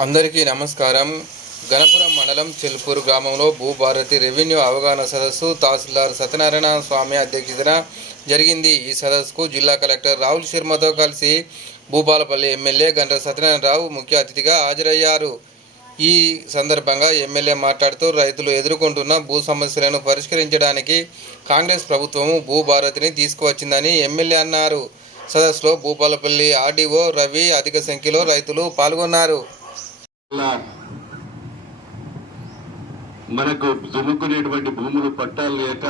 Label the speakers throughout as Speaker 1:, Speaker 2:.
Speaker 1: అందరికీ నమస్కారం. గణపురం మండలం చెల్పూరు గ్రామంలో భూభారతి రెవెన్యూ అవగాహన సదస్సు తహసీల్దార్ సత్యనారాయణ స్వామి అధ్యక్షతన జరిగింది. ఈ సదస్సుకు జిల్లా కలెక్టర్ రాహుల్ శర్మతో కలిసి భూపాలపల్లి ఎమ్మెల్యే గంట సత్యనారాయణరావు ముఖ్య అతిథిగా హాజరయ్యారు. ఈ సందర్భంగా ఎమ్మెల్యే మాట్లాడుతూ రైతులు ఎదుర్కొంటున్న భూ సమస్యలను పరిష్కరించడానికి కాంగ్రెస్ ప్రభుత్వము భూభారతిని తీసుకువచ్చిందని ఎమ్మెల్యే అన్నారు. సదస్సులో భూపాలపల్లి ఆర్డీఓ రవి అధిక సంఖ్యలో రైతులు పాల్గొన్నారు.
Speaker 2: మనకు దున్నుకునేటువంటి భూములు పట్టాలు లేక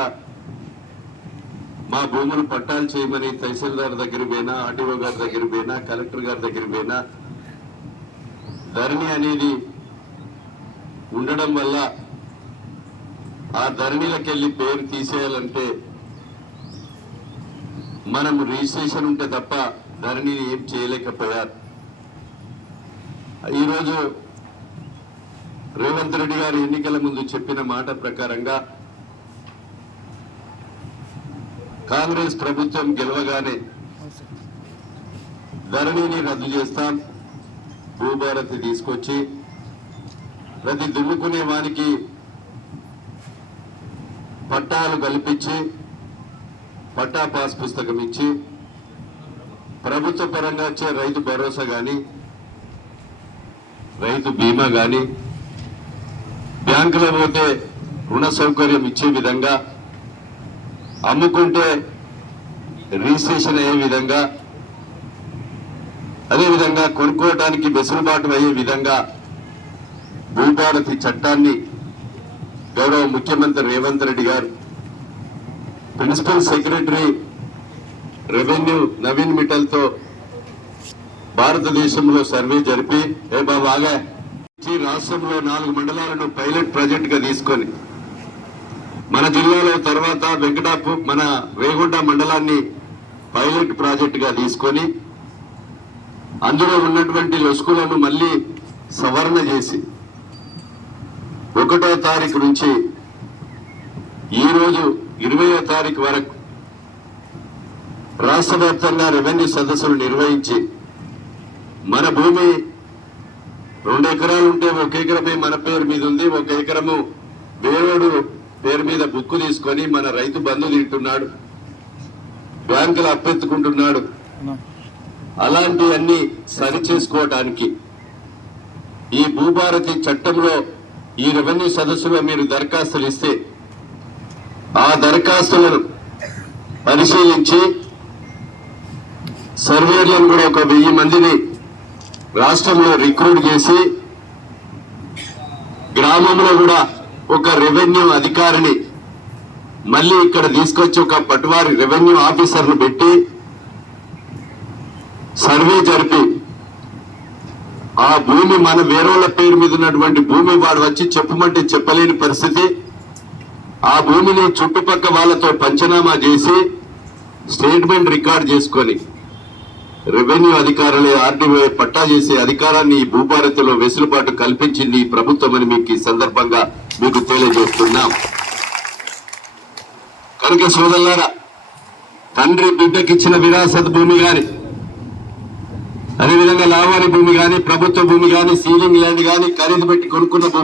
Speaker 2: మా భూములు పట్టాలు చేయమని తహసీల్దార్ దగ్గర పోయినా ఆర్టీఓ గారి దగ్గర పోయినా కలెక్టర్ గారి దగ్గర పోయినా ధరణి అనేది ఉండడం వల్ల ఆ ధరణిలకు వెళ్ళి పేరు తీసేయాలంటే మనం రిజిస్ట్రేషన్ ఉంటే తప్ప ధరణిని ఏం చేయలేకపోయారు. ఈరోజు రేవంత్ రెడ్డి గారు ఎన్నికల ముందు చెప్పిన మాట ప్రకారంగా కాంగ్రెస్ ప్రభుత్వం గెలవగానే ధరణిని రద్దు చేస్తాం భూభారతి తీసుకొచ్చి ప్రతి దున్నుకునే వానికి పట్టాలు కల్పించి పట్టా పాస్ పుస్తకం ఇచ్చి ప్రభుత్వ పరంగా వచ్చే రైతు భరోసా కానీ రైతు బీమా కానీ బ్యాంకులో పోతే రుణ సౌకర్యం ఇచ్చే విధంగా అమ్ముకుంటే రిజిస్ట్రేషన్ అయ్యే విధంగా అదేవిధంగా కొనుక్కోవడానికి వెసులుబాటు అయ్యే విధంగా భూభారతి చట్టాన్ని గౌరవ ముఖ్యమంత్రి రేవంత్ రెడ్డి గారు ప్రిన్సిపల్ సెక్రటరీ రెవెన్యూ నవీన్ మిఠల్తో భారతదేశంలో సర్వే జరిపి ఏ బాగా రాష్ట్రంలో నాలుగు మండలాలను పైలట్ ప్రాజెక్ట్గా తీసుకొని మన జిల్లాలో తర్వాత వెంకటాపు మన వేగుండ మండలాన్ని పైలట్ ప్రాజెక్ట్గా తీసుకొని అందులో ఉన్నటువంటి లొసుకులను మళ్ళీ సవరణ చేసి ఒకటో తారీఖు నుంచి ఈ రోజు ఇరవయో తారీఖు వరకు రాష్ట్ర వ్యాప్తంగా రెవెన్యూ సదస్సులు నిర్వహించి మన భూమి రెండు ఎకరాలు ఉంటే ఒక ఎకరమే మన పేరు మీద ఉంది ఒక ఎకరము వేరేడు పేరు మీద బుక్కు తీసుకొని మన రైతు బంధు తింటున్నాడు. బ్యాంకులు అప్పెత్తుకుంటున్నాడు. అలాంటివన్నీ సరి చేసుకోవటానికి. ఈ భూభారతి చట్టంలో ఈ రెవెన్యూ సదస్సులో మీరు దరఖాస్తులు ఇస్తే ఆ దరఖాస్తులను పరిశీలించి సర్వేర్లను కూడా ఒక వెయ్యి మందిని రాష్ట్రంలో రిక్రూట్ చేసి గ్రామంలో కూడా ఒక రెవెన్యూ అధికారిని మళ్ళీ ఇక్కడ తీసుకొచ్చి ఒక పటువారి రెవెన్యూ ఆఫీసర్ను పెట్టి సర్వే జరిపి ఆ భూమి మన వేరేళ్ళ పేరు మీద ఉన్నటువంటి భూమి వాడు వచ్చి చెప్పమంటే చెప్పలేని పరిస్థితి. ఆ భూమిని చుట్టుపక్క వాళ్ళతో పంచనామా చేసి స్టేట్మెంట్ రికార్డ్ చేసుకొని రెవెన్యూ అధికారులే ఆర్డీఓ పట్టా చేసే అధికారాన్ని ఈ భూభారతిలో వెసులుబాటు కల్పించింది ప్రభుత్వం అని మీకు ఈ సందర్భంగా మీకు తెలియజేస్తున్నాం. కనుక సోదరులారా తండ్రి బిడ్డకిచ్చిన విరాసత్ భూమి గాని అదేవిధంగా లావారి భూమి గాని ప్రభుత్వ భూమి గాని సీలింగ్ ల్యాండ్ గాని ఖరీదు పెట్టి కొనుక్కున్న భూమి